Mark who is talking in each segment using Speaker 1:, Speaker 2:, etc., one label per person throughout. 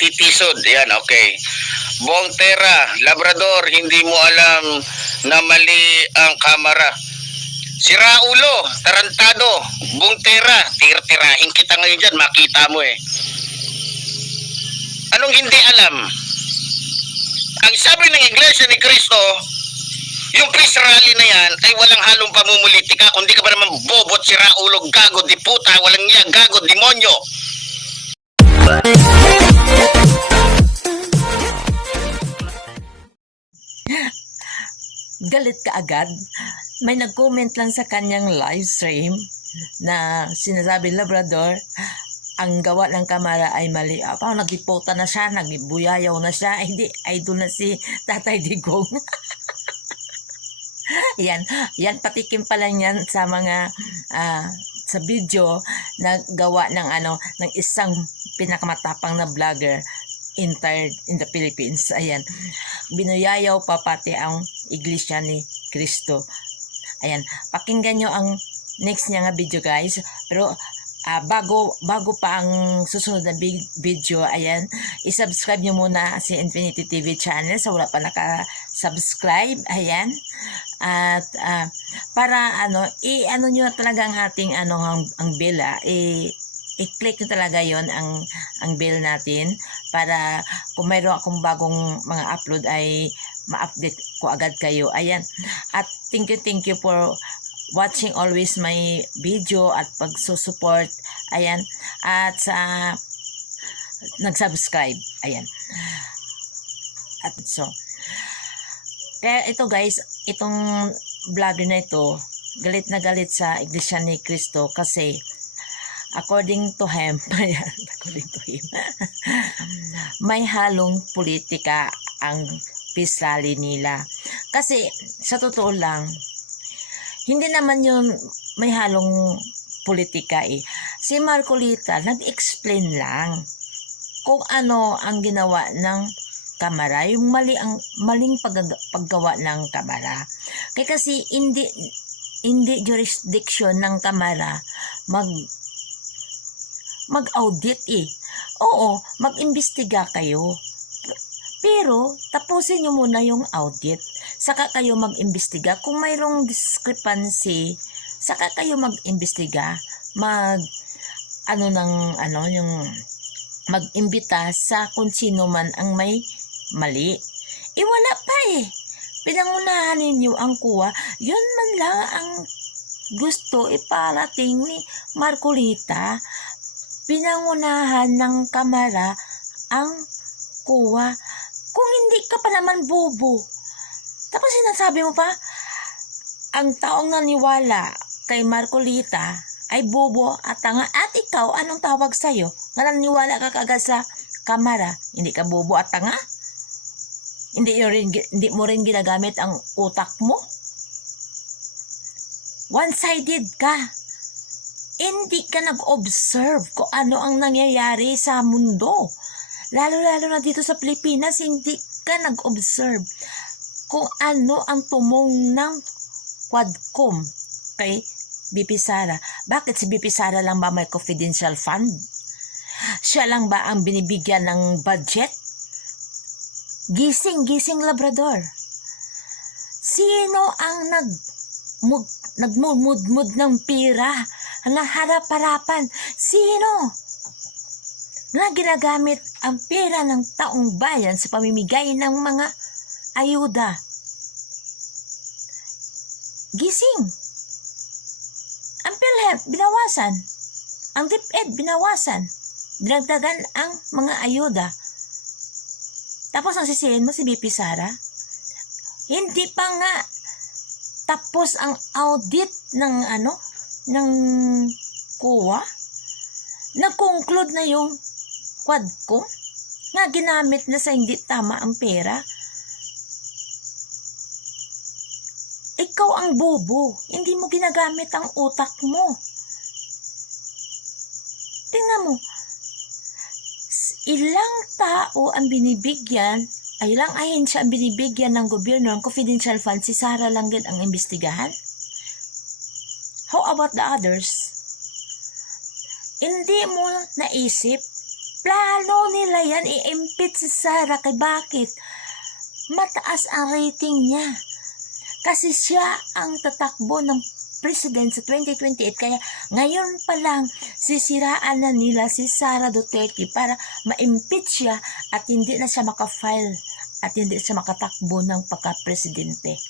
Speaker 1: natitisod. Yan, okay. Bongtera, Labrador, hindi mo alam na mali ang kamera. Si Raulo, tarantado, Bongtera, tir-tirahin kita ngayon dyan, makita mo eh. Anong hindi alam? Ang sabi ng Iglesia ni Cristo, yung peace rally na yan ay walang halong pamumulitika, kundi ka ba naman bobot, si Raulo, gago, di puta, walang niya, gago, demonyo.
Speaker 2: Galit ka agad. May nag-comment lang sa kanyang live stream na sinasabi Labrador, ang gawa ng kamera ay mali. Apa, nagipota na siya, nagbuyayaw na siya. Ay, hindi, idol na si Tatay Digong. yan, yan patikim pa lang yan sa mga ah, sa video na gawa ng ano ng isang pinakamatapang na vlogger entire in the Philippines. Ayan. Binuyayaw pa pati ang iglesia ni Kristo. Ayan. Pakinggan nyo ang next niya nga video guys. Pero ah, bago bago pa ang susunod na big video, ayan, i-subscribe nyo muna si Infinity TV channel sa wala pa naka-subscribe. Ayan. At ah, para ano, i-ano nyo talaga ang ating ano ang, ang bell ah, i- i-click nyo talaga yon ang ang bell natin para kung mayroon akong bagong mga upload ay ma-update ko agad kayo. Ayan. At thank you, thank you for watching always my video at pagsusupport. Ayan. At sa nag-subscribe. Ayan. At so, kaya ito guys, itong vlogger na ito, galit na galit sa Iglesia ni Cristo kasi according to him, according to him, may halong politika ang peace rally nila. Kasi, sa totoo lang, hindi naman yun may halong politika eh. Si Marcolita, nag-explain lang kung ano ang ginawa ng kamera, yung mali ang maling pag- paggawa ng kamera. Kaya kasi hindi hindi jurisdiction ng kamera mag mag-audit eh. Oo, mag-imbestiga kayo. Pero, tapusin nyo muna yung audit. Saka kayo mag-imbestiga. Kung mayroong discrepancy, saka kayo mag-imbestiga. Mag, ano ng, ano, yung, mag-imbita sa kung sino man ang may mali. Eh, wala pa eh. Pinangunahan ninyo ang kuha. Yun man lang ang gusto iparating ni Marcolita pinangunahan ng kamera ang kuha. Kung hindi ka pa naman bobo. Tapos sinasabi mo pa, ang taong naniwala kay Marcolita ay bobo at tanga. At ikaw, anong tawag sa'yo? Na naniwala ka kagad sa kamera. Hindi ka bobo at tanga? Hindi, rin, hindi mo rin ginagamit ang utak mo? One-sided ka hindi ka nag-observe kung ano ang nangyayari sa mundo. Lalo-lalo na dito sa Pilipinas, hindi ka nag-observe kung ano ang tumong ng Quadcom kay BP Sara. Bakit si BP Sara lang ba may confidential fund? Siya lang ba ang binibigyan ng budget? Gising, gising Labrador. Sino ang nag mug, nagmumudmud ng pira na harap-harapan. Sino? Na ginagamit ang pera ng taong bayan sa pamimigay ng mga ayuda. Gising. Ang PhilHealth, binawasan. Ang DepEd, binawasan. Dinagdagan ang mga ayuda. Tapos ang sisihin mo si BP Sara? Hindi pa nga tapos ang audit ng ano ng kuwa nag-conclude na yung quadco nga ginamit na sa hindi tama ang pera ikaw ang bobo hindi mo ginagamit ang utak mo tingnan mo ilang tao ang binibigyan ay ilang ahensya ang binibigyan ng gobyerno ng confidential fund si Sara lang ang imbestigahan? How about the others? Hindi mo naisip Plano nila yan, i-impeach si Sara. Kay bakit? Mataas ang rating niya. Kasi siya ang tatakbo ng president sa 2028. Kaya ngayon pa lang, sisiraan na nila si Sara Duterte para ma-impeach siya at hindi na siya makafile at hindi siya makatakbo ng pagka-presidente.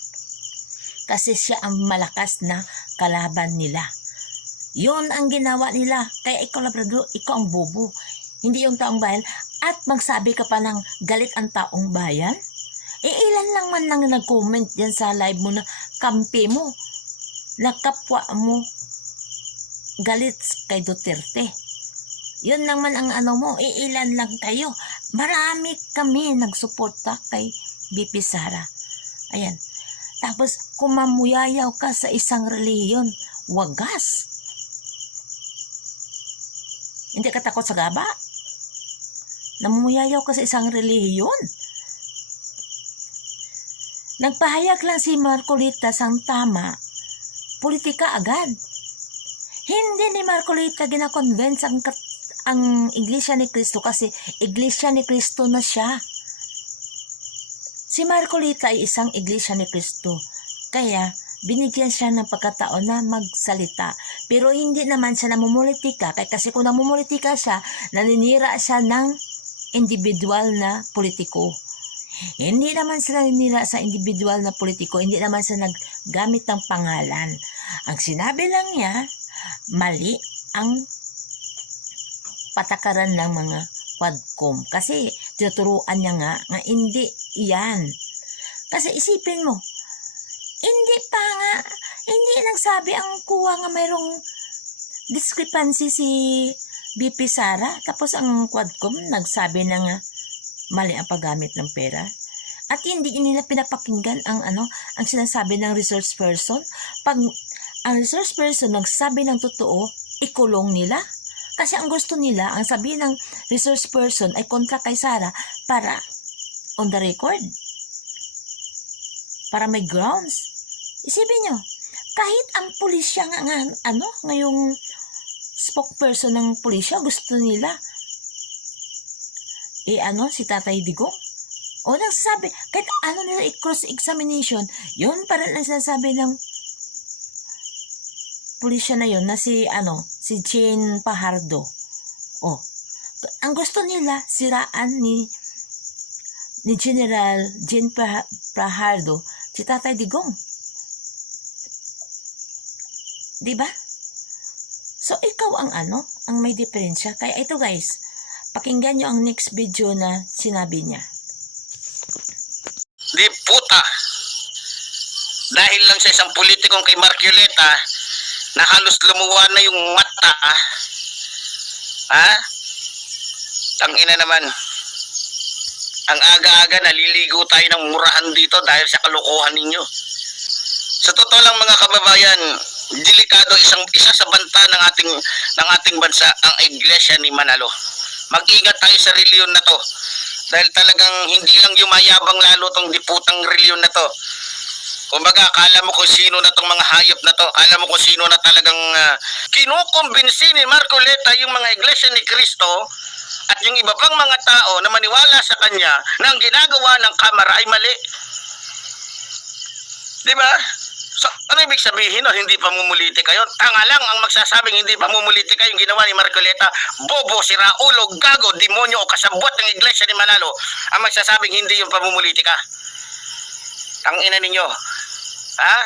Speaker 2: Kasi siya ang malakas na kalaban nila. Yun ang ginawa nila. Kaya ikaw, Labrador, ikaw ang bobo. Hindi yung taong bayan. At magsabi ka pa ng galit ang taong bayan? Eh, ilan lang man lang nag-comment yan sa live mo na kampi mo. Na kapwa mo galit kay Duterte. Yun naman ang ano mo, iilan lang kayo. Marami kami nagsuporta kay BP Sara. Ayan. Tapos, kumamuyayaw ka sa isang reliyon, wagas. Hindi ka takot sa gaba? Namumuyayaw ka sa isang relihiyon. Nagpahayag lang si Marcolita sang tama. Politika agad. Hindi ni Marcolita ginakonvince ang, ang Iglesia ni Cristo kasi Iglesia ni Cristo na siya. Si Marcolita ay isang Iglesia ni Cristo. Kaya, binigyan siya ng pagkataon na magsalita. Pero hindi naman siya namumulitika. Kasi kung namumulitika siya, naninira siya ng individual na politiko. Hindi naman sila naninira sa individual na politiko. Hindi naman siya naggamit ng pangalan. Ang sinabi lang niya, mali ang patakaran ng mga quadcom. Kasi tinuturuan niya nga nga hindi iyan. Kasi isipin mo, hindi pa nga, hindi nagsabi ang kuha nga mayroong discrepancy si BP Sara. Tapos ang quadcom nagsabi na nga mali ang paggamit ng pera. At hindi nila pinapakinggan ang ano, ang sinasabi ng resource person. Pag ang resource person nagsabi ng totoo, ikulong nila. Kasi ang gusto nila, ang sabi ng resource person ay kontra kay Sara para on the record. Para may grounds. Isipin nyo, kahit ang pulisya nga, nga ano, ngayong spokesperson ng pulisya, gusto nila eh ano, si Tatay Digong. O nagsasabi, kahit ano nila i-cross examination, yun para lang sinasabi ng pulisya na yun na si ano, si Jane Pahardo. O, ang gusto nila siraan ni ni General Pa- Pahardo si Tatay Digong. 'Di ba? So ikaw ang ano, ang may diferensya. Kaya ito guys, pakinggan nyo ang next video na sinabi niya.
Speaker 1: Di puta. Dahil lang sa isang politikong kay Marculeta na halos lumuwa na yung mata. ah. Ha? Ang ina naman. Ang aga-aga naliligo tayo ng murahan dito dahil sa kalokohan ninyo. Sa totoo lang mga kababayan, delikado isang isa sa banta ng ating ng ating bansa ang iglesia ni Manalo. Mag-ingat tayo sa reliyon na to. Dahil talagang hindi lang yumayabang lalo tong diputang reliyon na to. Kumbaga, akala mo kung sino na tong mga hayop na to. Akala mo kung sino na talagang uh, kinukumbinsi ni Marcoleta yung mga iglesia ni Kristo at yung iba pang mga tao na maniwala sa kanya na ang ginagawa ng kamara ay mali. Di ba? So, ano ibig sabihin no? Hindi pa mumuliti kayo? Tanga lang ang magsasabing hindi pa mumuliti kayo yung ginawa ni Marcoleta. Bobo, siraulo, gago, demonyo o kasabot ng iglesia ni Manalo ang magsasabing hindi yung pamumuliti ka. Ang ina ninyo. Ha?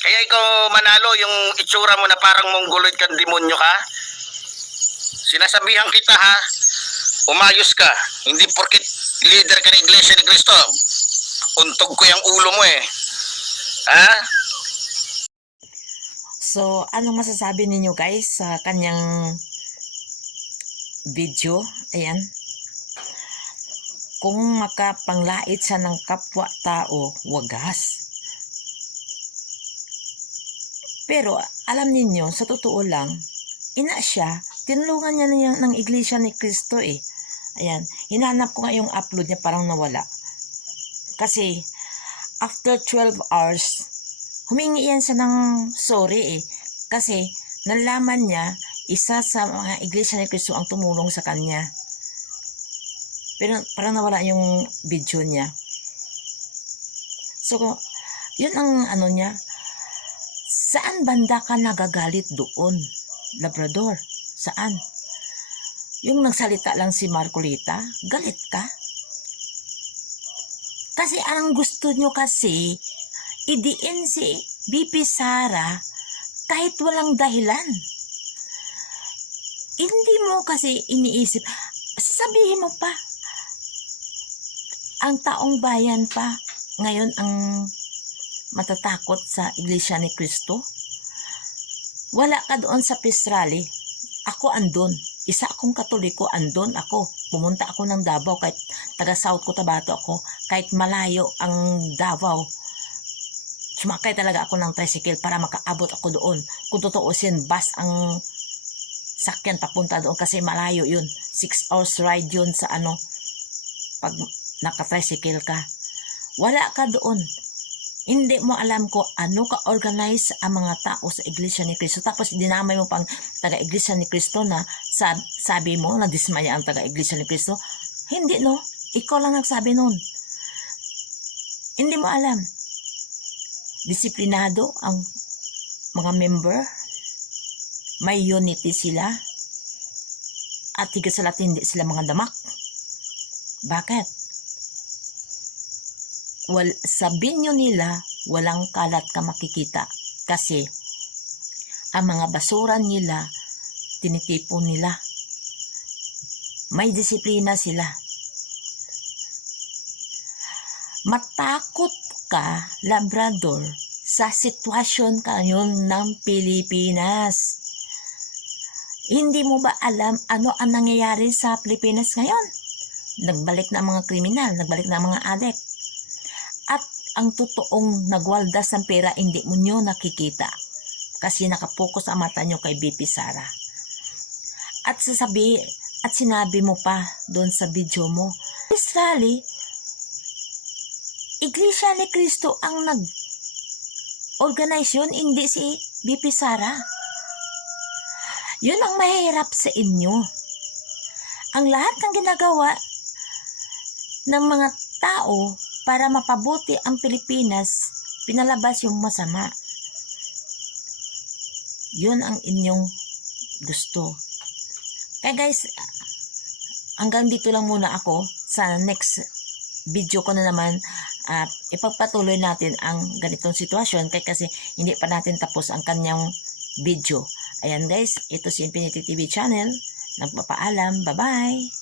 Speaker 1: Kaya ikaw manalo yung itsura mo na parang mongoloid kang demonyo ka. Sinasabihan kita ha, umayos ka. Hindi porkit leader ka ng Iglesia ni Cristo. Untog ko yung ulo mo eh. Ha?
Speaker 2: So, anong masasabi ninyo guys sa kanyang video? Ayan. Kung makapanglait siya ng kapwa-tao, wagas. Pero, alam ninyo, sa totoo lang, ina siya, tinulungan niya niya ng iglesia ni Kristo eh. Ayan, hinanap ko nga yung upload niya parang nawala. Kasi, after 12 hours, humingi yan siya ng sorry eh. Kasi, nalaman niya, isa sa mga iglesia ni Cristo ang tumulong sa kanya. Pero parang nawala yung video niya. So, yun ang ano niya. Saan banda ka nagagalit doon? Labrador. Saan? Yung nagsalita lang si Marcolita, galit ka? Kasi ang gusto nyo kasi, idiin si BP Sara kahit walang dahilan. Hindi mo kasi iniisip, sasabihin mo pa, ang taong bayan pa ngayon ang matatakot sa Iglesia ni Cristo? Wala ka doon sa rally. Ako andun. Isa akong katoliko, andun ako. Pumunta ako ng Davao kahit taga South Cotabato ako. Kahit malayo ang Davao. Sumakay talaga ako ng tricycle para makaabot ako doon. Kung tutuusin, bus ang sakyan papunta doon kasi malayo yun. Six hours ride yun sa ano, pag naka-tricycle ka. Wala ka doon. Hindi mo alam ko ano ka-organize ang mga tao sa Iglesia ni Cristo. Tapos dinamay mo pang taga-Iglesia ni Cristo na sab- sabi mo na dismaya ang taga-Iglesia ni Cristo. Hindi no. Ikaw lang nagsabi nun. Hindi mo alam. Disiplinado ang mga member. May unity sila. At higit sa lahat hindi sila mga damak. Bakit? wal, sa binyo nila, walang kalat ka makikita. Kasi, ang mga basura nila, tinitipon nila. May disiplina sila. Matakot ka, Labrador, sa sitwasyon kayon ng Pilipinas. Hindi mo ba alam ano ang nangyayari sa Pilipinas ngayon? Nagbalik na ang mga kriminal, nagbalik na ang mga adik at ang totoong nagwaldas ng pera hindi mo nyo nakikita kasi nakapokus ang mata nyo kay BP Sara. At sasabi, at sinabi mo pa doon sa video mo, Miss Rally, Iglesia ni Cristo ang nag organize yun, hindi si BP Sara. Yun ang mahirap sa inyo. Ang lahat ng ginagawa ng mga tao para mapabuti ang Pilipinas, pinalabas yung masama. Yun ang inyong gusto. Kaya guys, hanggang dito lang muna ako. Sa next video ko na naman, ah, ipagpatuloy natin ang ganitong sitwasyon kaya kasi hindi pa natin tapos ang kanyang video. Ayan guys, ito si Infinity TV channel. Nagpapaalam. Bye-bye!